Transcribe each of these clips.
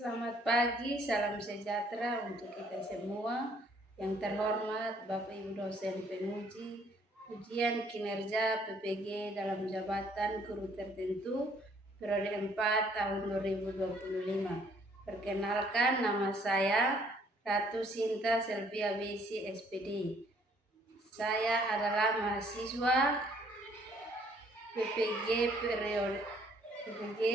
Selamat pagi, salam sejahtera untuk kita semua. Yang terhormat Bapak Ibu dosen penguji ujian kinerja PPG dalam jabatan guru tertentu periode 4 tahun 2025. Perkenalkan, nama saya Ratu Sinta Selvia Besi SPD. Saya adalah mahasiswa PPG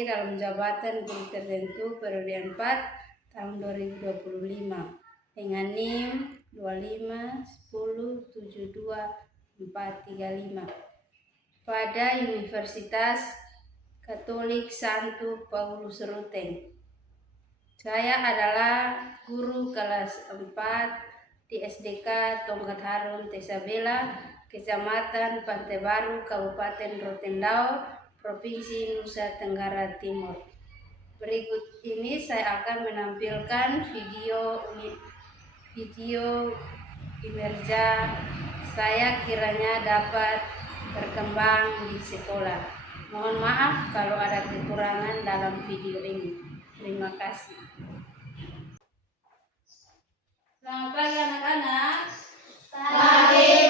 dalam jabatan guru tertentu periode 4 tahun 2025 dengan NIM 251072 pada Universitas Katolik Santo Paulus Ruteng. Saya adalah guru kelas 4 di SDK Tongkat Harum Tesabela, Kecamatan Pantai Baru, Kabupaten Rotendao, Provinsi Nusa Tenggara Timur. Berikut ini saya akan menampilkan video kinerja saya kiranya dapat berkembang di sekolah. Mohon maaf kalau ada kekurangan dalam video ini. Terima kasih. Selamat pagi anak-anak. Pagi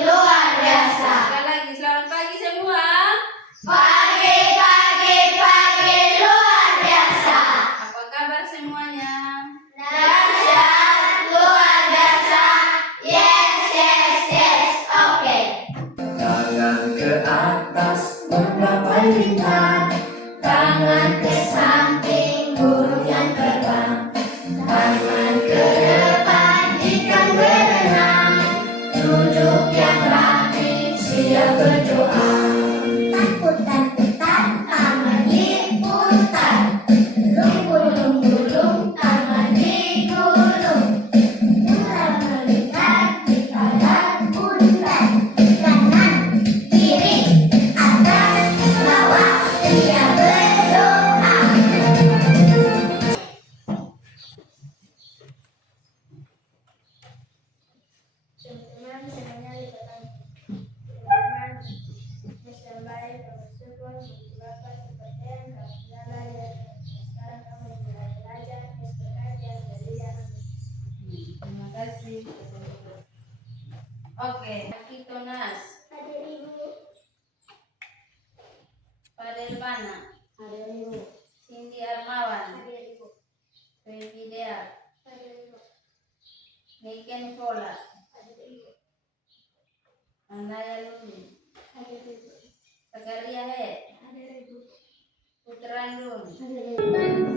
luar biasa. Sekali lagi, selamat pagi semua. Pagi luar biasa. Apa kabar semuanya? Dahsyat luar biasa. Yes, oke. Tangan ke atas menggapai bintang, tangan ke samping burung yang terbang, tangan ke depan ikan berenang, duduk yang rapi siap berdoa. Takut-takutan tangan diputar, gulung-gulung tangan digulung, bola melingkar di kanan bundar, kanan kiri atas bawah siap berdoa. Teman-teman semuanya libatkan teman-teman yang baik dan bersyukur bagi Bapak seperti yang kami belajar. Sekarang kamu mulai belajar seperti yang belajar. Terima kasih. Oke, Akito Nas, Hadir Ibu, Fadel Bana, hadir Ibu, Cindy Armawan, hadir Ibu, Feby Dea, hadir Ibu, Niken Fola, hadir Ibu, Andaya Luni, hadir Ibu, Zakaria He, hadir Ibu, Putrandun, hadir Ibu.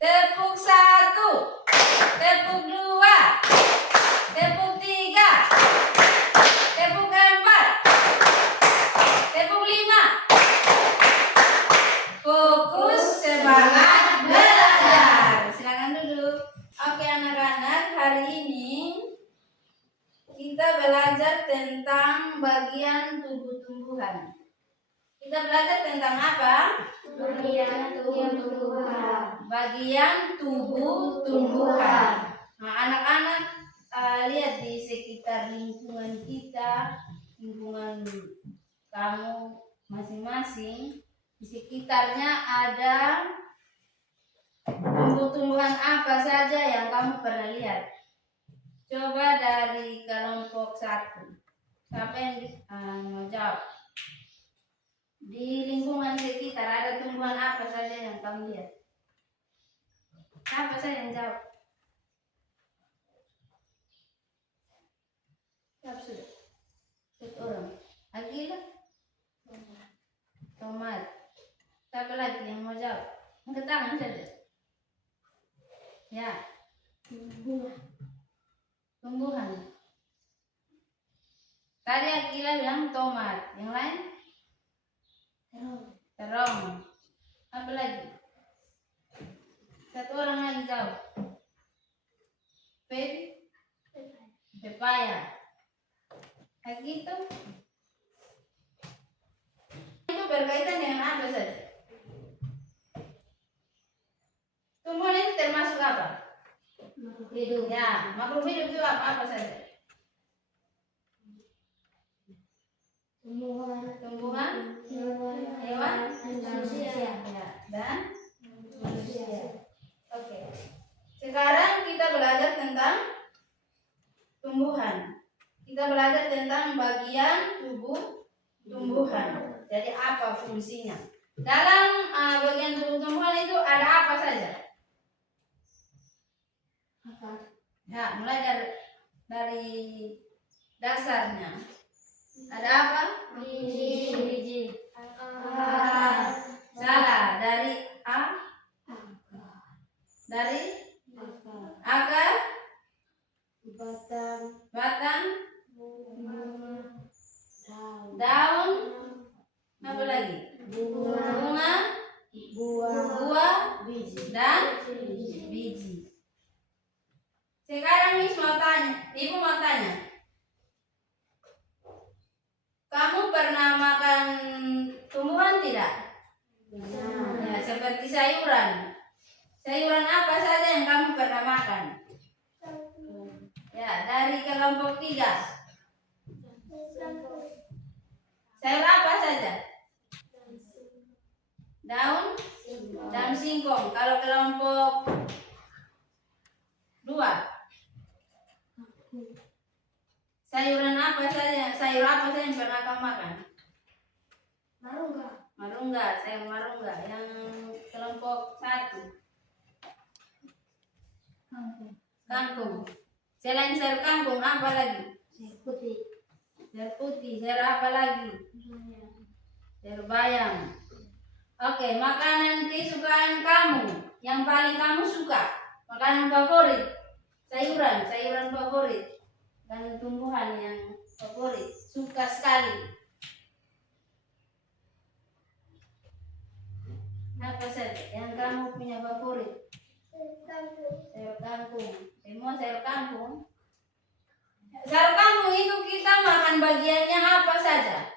tepuk 1, tepuk 2, tepuk 3, tepuk 4, tepuk 5. Fokus, semangat, belajar. Silakan duduk. Oke anak-anak, hari ini kita belajar tentang bagian tubuh tumbuhan. Kita belajar tentang apa? Bagian tubuh tumbuhan. Bagian tubuh tumbuhan. Nah, anak-anak lihat di sekitar lingkungan kita, lingkungan kamu masing-masing, di sekitarnya ada tumbuh-tumbuhan apa saja yang kamu pernah lihat? Coba dari kelompok 1. Siapa yang mau jawab? Di lingkungan sekitar ada tumbuhan apa saja yang kamu lihat? Apa saja yang jawab? Apa sudah? Satu orang. Lagi lah. Tomat. Siapa lagi yang mau jawab? Angkat tangan saja. Ya. Tumbuhan. Tadi Akila bilang tomat. Yang lain? Terong. Apa lagi? Satu orang lagi jawab. Pepaya. Lagi itu berkaitan dengan apa saja? Tumbuhan itu termasuk apa? Hidup. Ya, makhluk hidup itu apa saja? Tumbuhan, hewan, Manusia. ya, dan manusia. Oke. Sekarang kita belajar tentang tumbuhan. Kita belajar tentang bagian tubuh tumbuhan. Jadi apa fungsinya? Dalam bagian tubuh tumbuhan itu ada apa saja? Ya, mulai dari dasarnya. Ada apa? Biji. Salah. Dari akar, batang, daun, apa lagi? Bunga, buah, dan biji. Sekarang Ibu mau tanya. Kamu pernah makan tumbuhan tidak? Ya, seperti sayuran. Sayuran apa saja yang kamu pernah makan? Ya, dari kelompok 3. Sayur apa saja? Daun singkong. Kalau kelompok 2. Sayuran apa saja? Sayur apa saja yang pernah kamu makan? Marungga, sayur marungga. Yang kelompok 1. Kangkung. Selain sayur kangkung apa lagi? Sayur putih. Sayur apa lagi? Sayur bayam. Oke, makanan kesukaan kamu yang paling kamu suka, makanan favorit, sayuran favorit, dan tumbuhan yang favorit, suka sekali. Apa saja yang kamu punya favorit? Sayur kangkung. Semua sayur kangkung. Sayur kangkung itu kita makan bagiannya apa saja?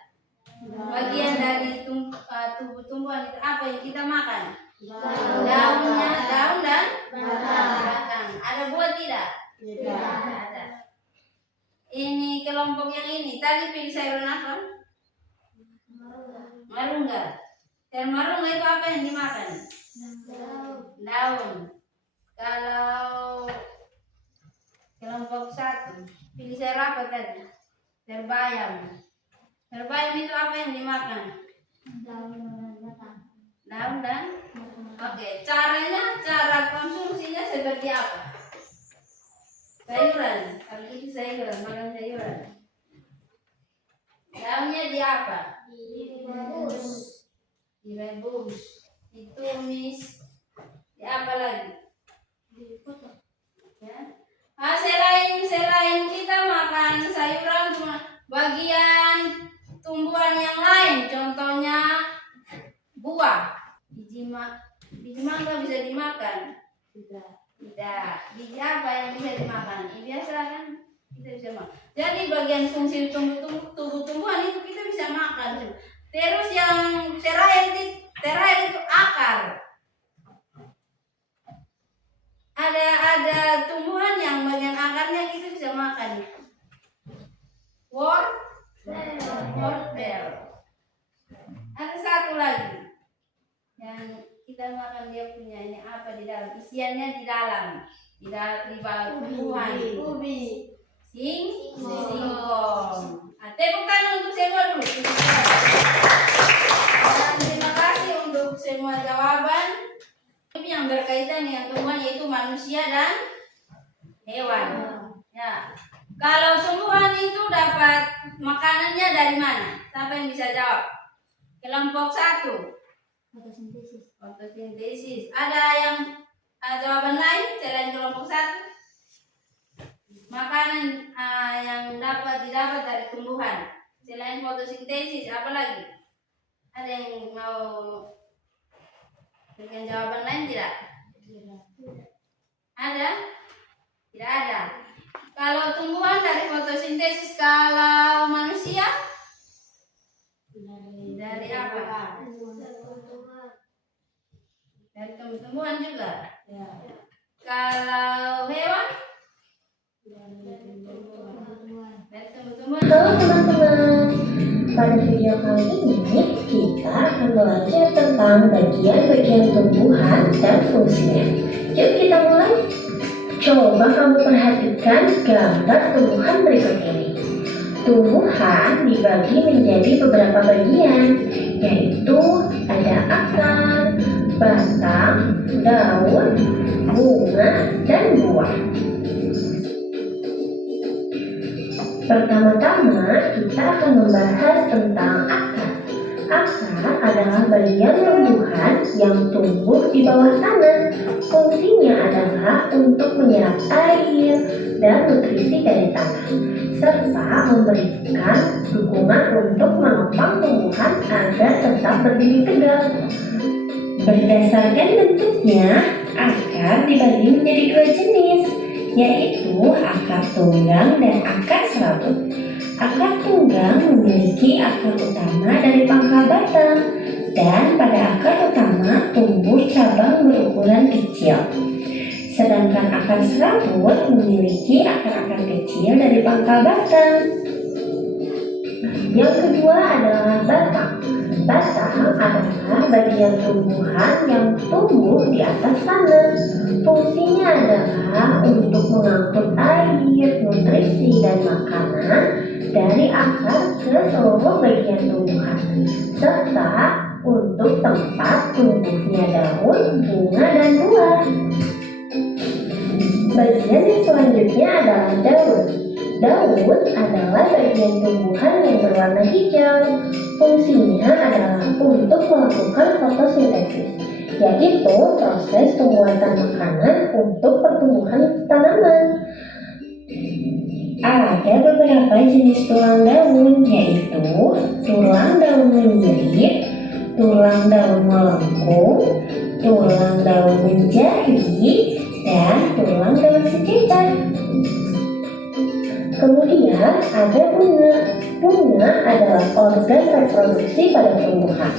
Bagian dari tubuh tumbuhan itu apa yang kita makan? Daunnya, daun dan batang. Ada buah tidak? Tidak ada. Ini kelompok yang ini. Tadi pilih sayuran apa? Marungga. Sayur marungga itu apa yang dimakan? Daun. Kalau kelompok 1 pilih sayur apa tadi? Sayur bayam. Sayur bayam itu apa yang dimakan? Daun dan oke, cara konsumsinya seperti apa? Sayuran, kalau itu sayuran, makan sayuran. Daunnya di apa? Direbus, ditumis, di apa lagi? Ya. Selain kita makan sayuran, bagian tumbuhan yang lain, contohnya buah, biji mangga bisa dimakan? Tidak. Biji apa yang bisa dimakan? Ini biasa kan kita bisa makan. Jadi bagian fungsi tubuh tumbuhan itu kita bisa makan. Terus yang terakhir itu akar. Ada tumbuhan yang bagian akarnya kita bisa makan. Wortel. Ada satu lagi yang kita makan, dia punya ini apa di dalam? Isiannya di bawah tumbuhan. Singkong. Tepuk tangan untuk semua dulu. Dan terima kasih untuk semua jawaban yang berkaitan dengan tumbuhan, yaitu manusia dan hewan. Ya. Kalau tumbuhan itu dapat makanannya dari mana? Siapa yang bisa jawab? Kelompok 1. Fotosintesis. Fotosintesis. Ada yang jawaban lain selain kelompok 1? Makanan yang didapat dari tumbuhan selain fotosintesis apa lagi? Ada yang mau berikan jawaban lain tidak? Ada? Tidak ada. Kalau tumbuhan dari fotosintesis, kalau manusia dari apa? Dari tumbuh-tumbuhan juga. Ya. Kalau hewan dari tumbuh-tumbuhan. Halo teman-teman, pada video kali ini kita akan belajar tentang bagian-bagian tumbuhan dan fungsinya. Yuk kita mulai. Coba kamu perhatikan gambar tumbuhan berikut ini. Tumbuhan dibagi menjadi beberapa bagian, yaitu ada akar, batang, daun, bunga, dan buah. Pertama-tama kita akan membahas tentang akar. Akar adalah bagian tumbuhan yang tumbuh di bawah tanah. Fungsinya adalah untuk menyerap air dan nutrisi dari tanah, serta memberikan dukungan untuk menopang tumbuhan agar tetap berdiri tegak. Berdasarkan bentuknya, akar dibagi menjadi 2 jenis, yaitu akar tunggang dan akar serabut. Akar tunggang memiliki akar utama dari pangkal batang, dan pada akar utama tumbuh cabang berukuran kecil. Sedangkan akar serabut memiliki akar-akar kecil dari pangkal batang. Yang kedua adalah batang. Batang adalah bagian tumbuhan yang tumbuh di atas tanah. Fungsinya adalah untuk mengangkut air, nutrisi, dan makanan dari akar ke seluruh bagian tumbuhan, serta untuk tempat tumbuhnya daun, bunga, dan buah. Bagian yang selanjutnya adalah daun. Daun adalah bagian tumbuhan yang berwarna hijau. Fungsinya adalah untuk melakukan fotosintesis, yaitu proses pembuatan makanan untuk pertumbuhan tanaman. Ada beberapa jenis tulang daun, yaitu tulang daun menjerit, tulang daun melengkung, tulang daun menjadi, dan tulang daun sekitar. Kemudian ada bunga. Bunga adalah organ reproduksi pada tumbuhan.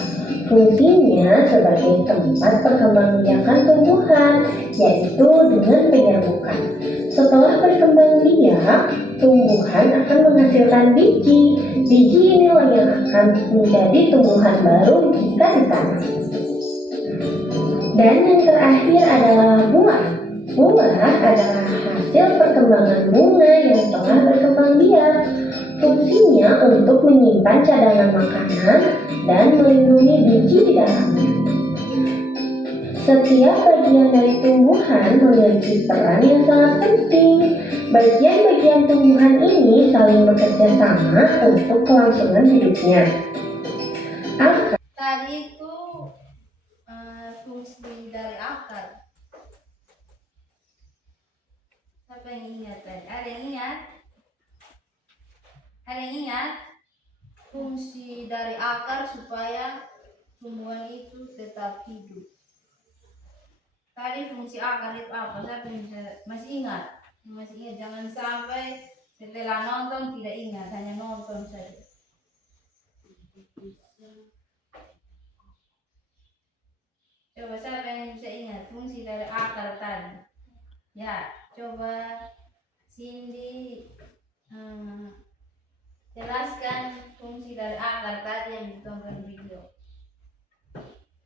Fungsinya sebagai tempat perkembangbiakan tumbuhan, yaitu dengan penyerbukan. Setelah berkembang biak, tumbuhan akan menghasilkan biji. Biji inilah yang akan menjadi tumbuhan baru jika ditanam. Dan yang terakhir adalah buah. Buah adalah hasil perkembangan bunga yang telah berkembang biak. Fungsinya untuk menyimpan cadangan makanan dan melindungi biji di dalamnya. Setiap bagian dari tumbuhan memiliki peran yang sangat penting. Bagian-bagian tumbuhan ini saling bekerja sama untuk kelangsungan hidupnya. Tadi itu fungsi dari akar. Siapa yang ingat tadi? Ada yang ingat? Ada yang ingat? Fungsi dari akar supaya tumbuhan itu tetap hidup. Tadi fungsi akar itu apa? Siapa yang masih ingat? Masih ingat? Jangan sampai setelah nonton tidak ingat, hanya nonton saja. Coba siapa yang bisa ingat fungsi dari akar tadi? Ya, coba Cindy jelaskan fungsi dari akar tadi yang ditonton video.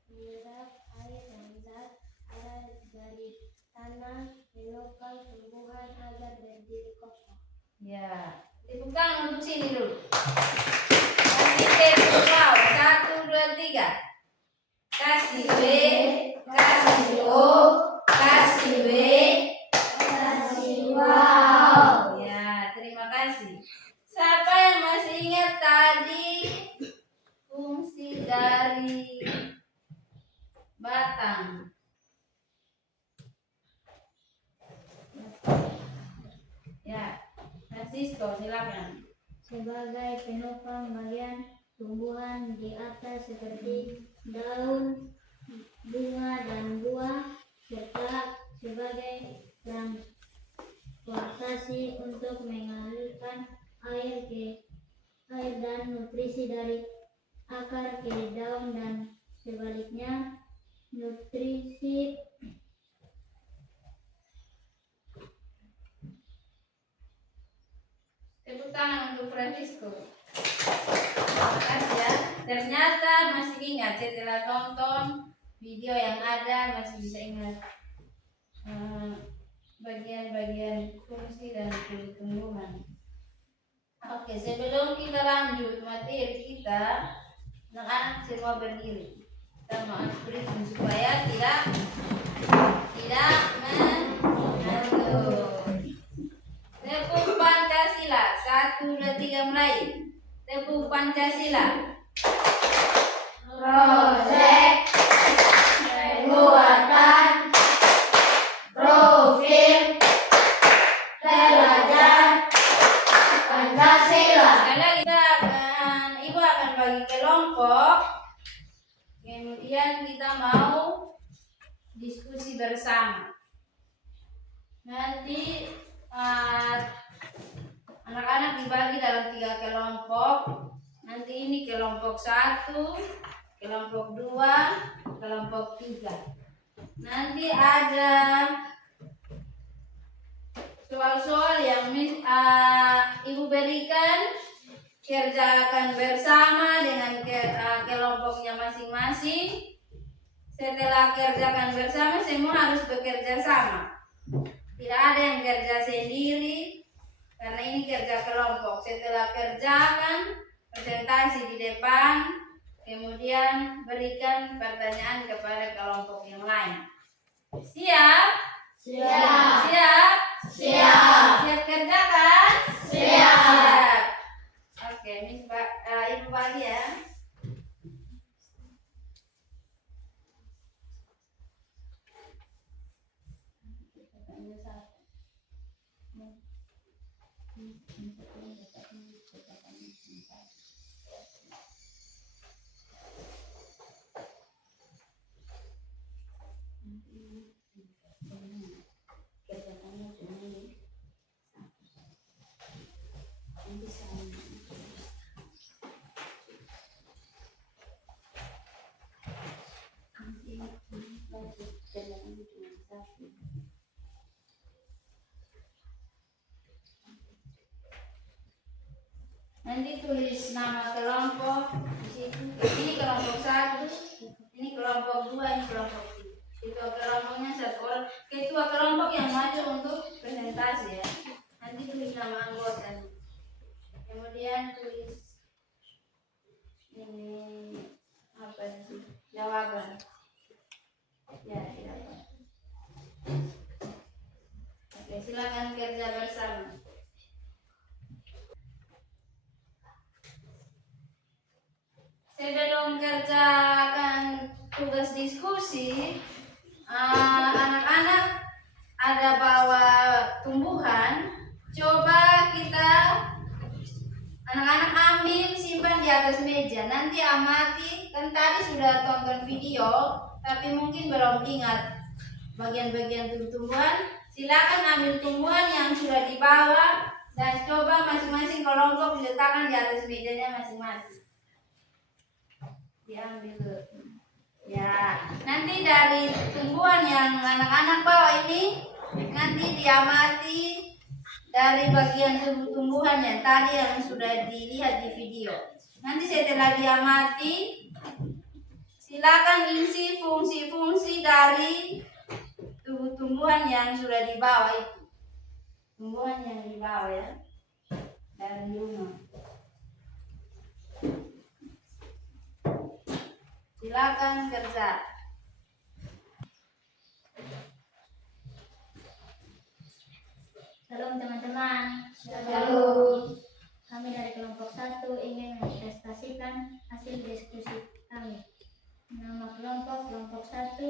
Menyerap air dan zat ada dari tanah, menopang tumbuhan agar berdiri kokoh. Ya, tepuk tangan untuk sini dulu. Kasih tepuk wow. 1, 2, 3. Kasih B, kasih O, kasih B, Kasih wow. ya, terima tumbuhan. Ya, Francisco silakan. Sebagai penopang bagian tumbuhan di atas seperti daun, bunga, dan buah, serta sebagai transportasi untuk mengalirkan air dan nutrisi dari akar ke daun dan sebaliknya. Nutrisi Tepuk tangan untuk Francisco. Terima kasih ya. Ternyata masih ingat setelah tonton video yang ada, masih bisa ingat bagian-bagian fungsi dan tumbuhan. Oke, sebelum kita lanjut materi kita, anak-anak semua berdiri. Kita mau berikan supaya tidak mengantuk. Tepuk Pancasila. 1, 2, 3 mulai. Tepuk Pancasila. Proses penguatan profil pelajar Pancasila. Karena Ibu akan bagi kelompok. Kemudian kita mau diskusi bersama. Nanti anak-anak dibagi dalam 3 kelompok. Nanti ini kelompok 1, kelompok 2, kelompok 3. Nanti ada soal-soal yang Ibu berikan, kerjakan bersama dengan kelompoknya masing-masing. Setelah kerjakan bersama, semua harus bekerja sama. Tidak ada yang kerja sendiri, karena ini kerja kelompok. Setelah kerjakan, presentasi di depan, kemudian berikan pertanyaan kepada kelompok yang lain. Siap? Siap. Siap? Siap. Siap kerjakan? Siap. Oke, Ibu bagi ya. Nanti tulis nama kelompok di situ. Ini kelompok 1, ini kelompok 2, ini kelompok 3. Ketua kelompoknya 1 orang. Ketua kelompok yang maju untuk presentasi ya. Nanti tulis nama anggota. Kemudian tulis ini apa sih? Jawaban. Ya, silakan. Oke, silakan kerja bersama. Sebelum kerjakan tugas diskusi, anak-anak ada bawa tumbuhan. Coba kita anak-anak ambil, simpan di atas meja. Nanti amati, kan tadi sudah tonton video, tapi mungkin belum ingat bagian-bagian tumbuhan. Silakan ambil tumbuhan yang sudah dibawa dan coba masing-masing kelompok diletakkan di atas mejanya masing-masing. Diambil ya. Nanti dari tumbuhan yang anak-anak bawa ini nanti diamati dari bagian tumbuhan yang tadi yang sudah dilihat di video. Nanti setelah diamati, silakan isi fungsi-fungsi dari tumbuhan yang sudah dibawa itu. Tumbuhan yang dibawa ya dari rumah. Silakan kerja. Shalom teman-teman. Shalom. Kami dari kelompok 1 ingin mempresentasikan hasil diskusi kami. Nama kelompok 1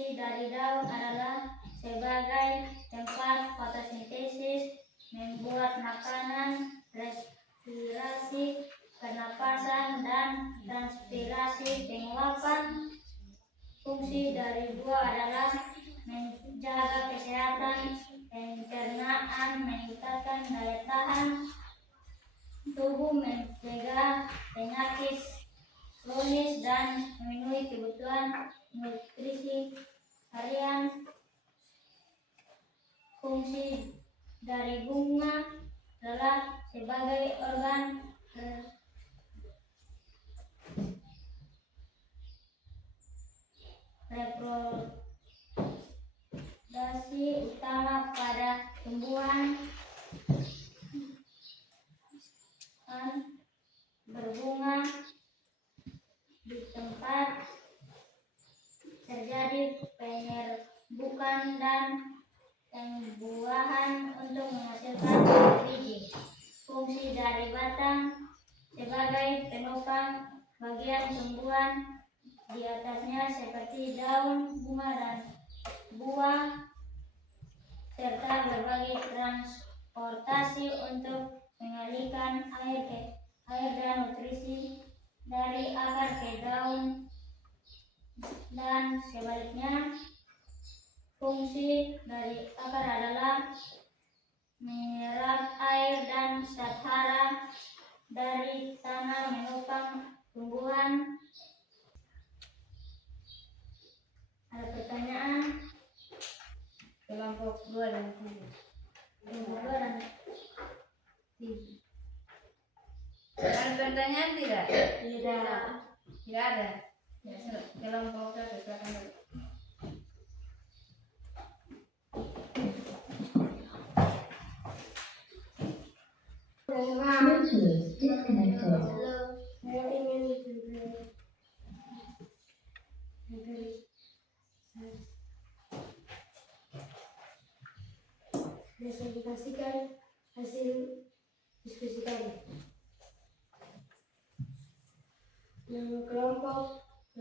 Fungsi dari daun adalah sebagai tempat fotosintesis, membuat makanan, respirasi, pernapasan, dan transpirasi penguapan. Fungsi dari buah adalah menjaga kesehatan pencernaan, meningkatkan daya tahan tubuh, mencegah penyakit kronis, dan memenuhi kebutuhan nutrisi harian. Fungsi dari bunga adalah sebagai organ reproduksi utama pada tumbuhan berbunga di tempat terjadi penyerbukan dan pembuahan untuk menghasilkan biji. Fungsi dari batang sebagai penopang bagian tumbuhan di atasnya seperti daun, bunga, dan buah, serta berbagai transportasi untuk mengalihkan air dan nutrisi dari akar ke daun dan sebaliknya. Fungsi dari akar adalah menyerap air dan zat hara dari tanah, menopang tumbuhan. Ada pertanyaan? Kelompok 2 dan 3. Kelompok 2 dan 3. Ada pertanyaan tidak? Tidak. Tidak ada. Ya, kelompok 1 silakan dulu. Bluetooth disconnected. Halo, saya ingin presentasikan hasil diskusi kami. Nama kelompok 2,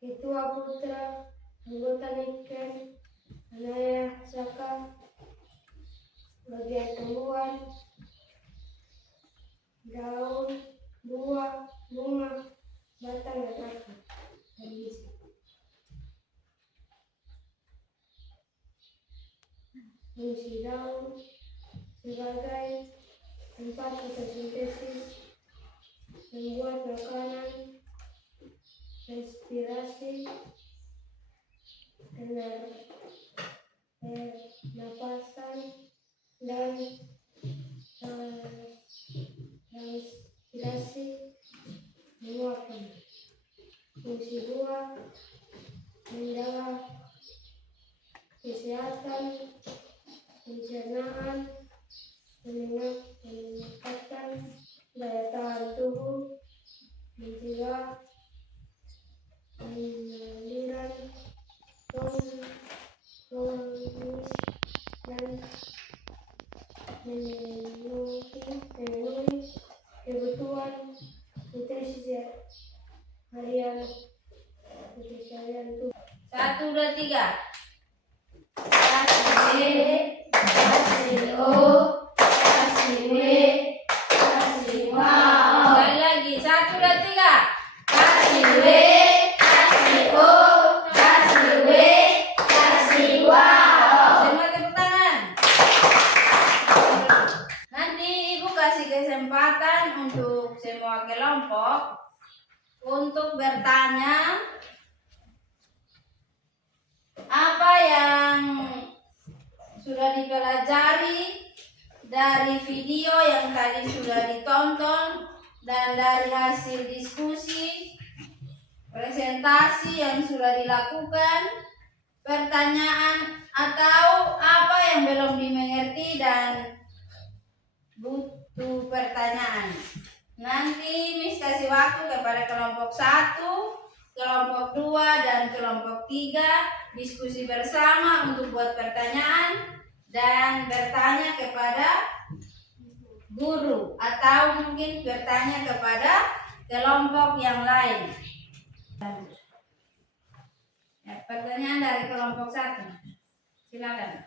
Ketua Putra, anggota Niken, Anaya Saka, bagian tumbuhan, daun, buah, bunga, batang, dan akar, dan biji. Fungsi daun sebagai tempat fotosintesis, membuat makanan, respirasi, pernapasan, dan transpirasi menguapkan. Fungsi buah menjaga kesehatan pencernaan, meningkatkan daya tahan tubuh, mencegah aliran kronis, dan memenuhi kebutuhan nutrisi harian tubuh. 1, 2, 3. Kasih O, kasih W, kasih wow. Sekali lagi. 1, 2, 3. Kasih W, kasih O, kasih W, kasih wow. Semua tepuk tangan. Nanti Ibu kasih kesempatan untuk semua kelompok untuk bertanya apa yang sudah dipelajari dari video yang tadi sudah ditonton dan dari hasil diskusi presentasi yang sudah dilakukan, pertanyaan atau apa yang belum dimengerti dan butuh pertanyaan. Nanti Miss kasih waktu kepada kelompok 1, kelompok 2, dan kelompok 3 diskusi bersama untuk buat pertanyaan dan bertanya kepada guru atau mungkin bertanya kepada kelompok yang lain. Ya, pertanyaan dari kelompok 1. Silakan.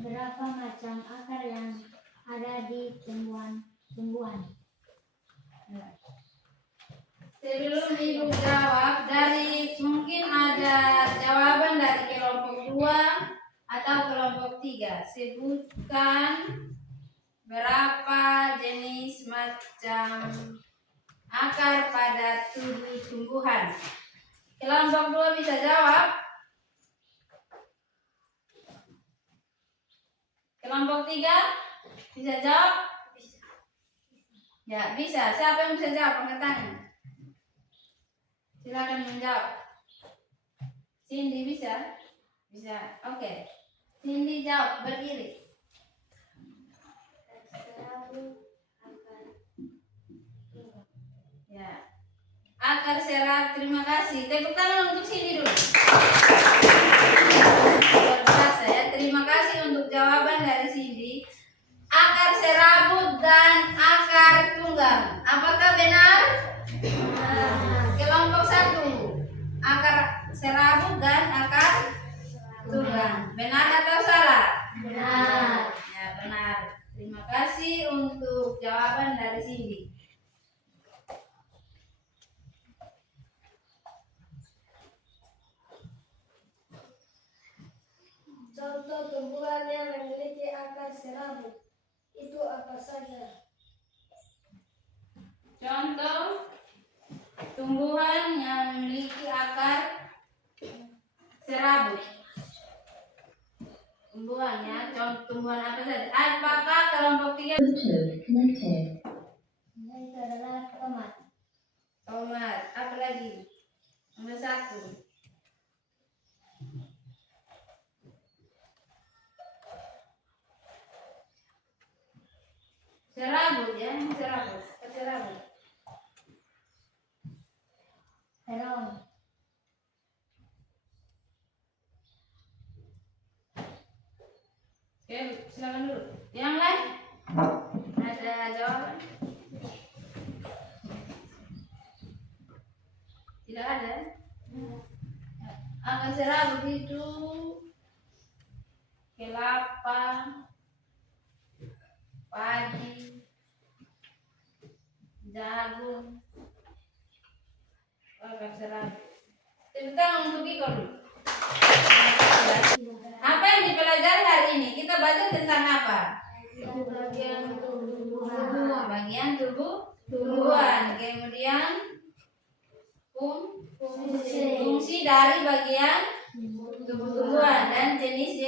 Berapa macam akar yang ada di tumbuhan? Sebelum Ibu jawab, mungkin ada jawaban dari kelompok 2 atau kelompok 3. Sebutkan berapa jenis macam akar pada tumbuhan. Kelompok 2 bisa jawab? Kelompok 3 bisa jawab? Ya, bisa. Siapa yang bisa jawab? Angkat tangan. Silakan menjawab. Cindy bisa? Bisa. Oke. Cindy jawab berdiri. Ya. Akar serap, terima kasih. Tepuk tangan untuk Cindy dulu. Luar biasa ya. Terima kasih untuk jawaban dari Cindy. Akar serabut dan akar tunggang. Apakah benar? Kelompok 1. Akar serabut dan akar tunggang. Benar atau salah? Benar. Ya, benar. Terima kasih untuk jawaban dari Cindy. Contoh tumbuhan yang memiliki akar serabut itu apa saja? Contoh tumbuhan yang memiliki akar serabut. Tumbuhan ya, contoh tumbuhan apa saja? Apakah kelompok 3? Bluetooth connected. Itu adalah tomat. Tomat. Apa lagi? Nomor 1. Serabut ya, serabut. Serabut. Terong. Oke, silakan dulu. Yang lain? Ada jawaban? Tidak ada. Akar serabut itu kelapa, padi, jagung. Akar serabut. Tepuk tangan untuk Iko dulu. Apa yang dipelajari hari ini? Kita belajar tentang apa? Bagian Bagian tumbuhan. Kemudian fungsi dari bagian tumbuhan dan jenis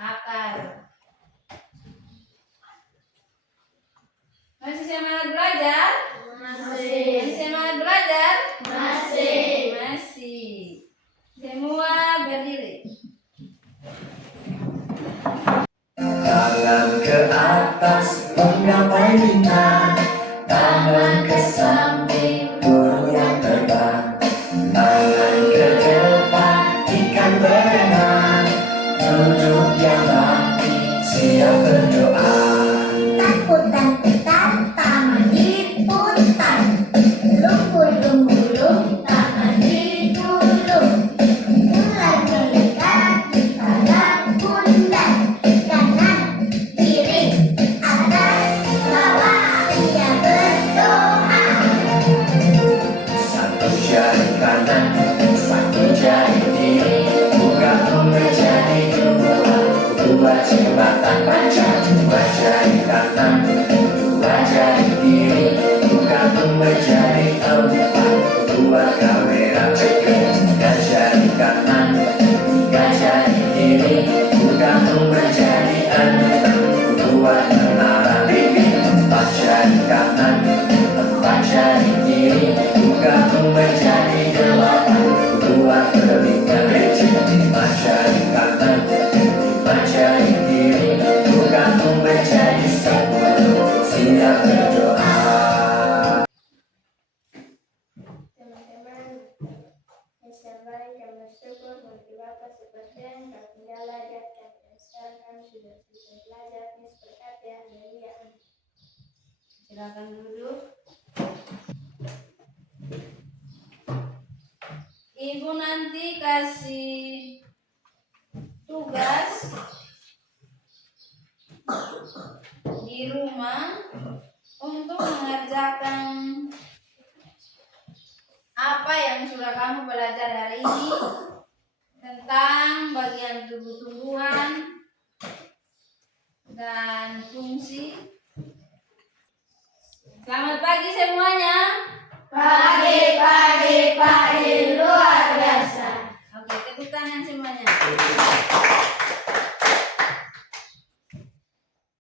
akar. Masih semangat belajar? Masih semangat belajar? Masih. Semua berdiri. Tangan ke atas menggapai bintang, tangan ke samping burung yang terbang, tangan ke depan ikan berenang, duduk yang rapi siap berdoa. Takut-takutan tangan diputar, lumpuh-lumpuh tangan digulung, mulai melihat di pada pundak, kanan kiri atas bawah ia berdoa. Satu jari kanan, satu jari kiri, buka menjadi dua, dua jembatan panjang, dua jari kanan, dua jari kiri, buka menjadi empat, dua kamera ceker, tiga jari kanan, tiga jari kiri, buka menjadi enam, dua menara dinding, empat jari kanan, empat jari kiri, buka menjadi delapan, dua telinga kecil, lima jari kanan, lima jari kiri, buka menjadi 10, siap berdoa. teman-teman yang baik yang bersyukur bagi Bapak seperti yang kami lihat dan sekarang kami sudah selesai belajar. Nis berkata, haleluya. Silakan duduk. Ibu nanti kasih tugas di rumah untuk mengerjakan apa yang sudah kamu belajar hari ini tentang bagian tumbuh-tumbuhan dan fungsi. Selamat pagi semuanya. Pagi, pagi, pagi.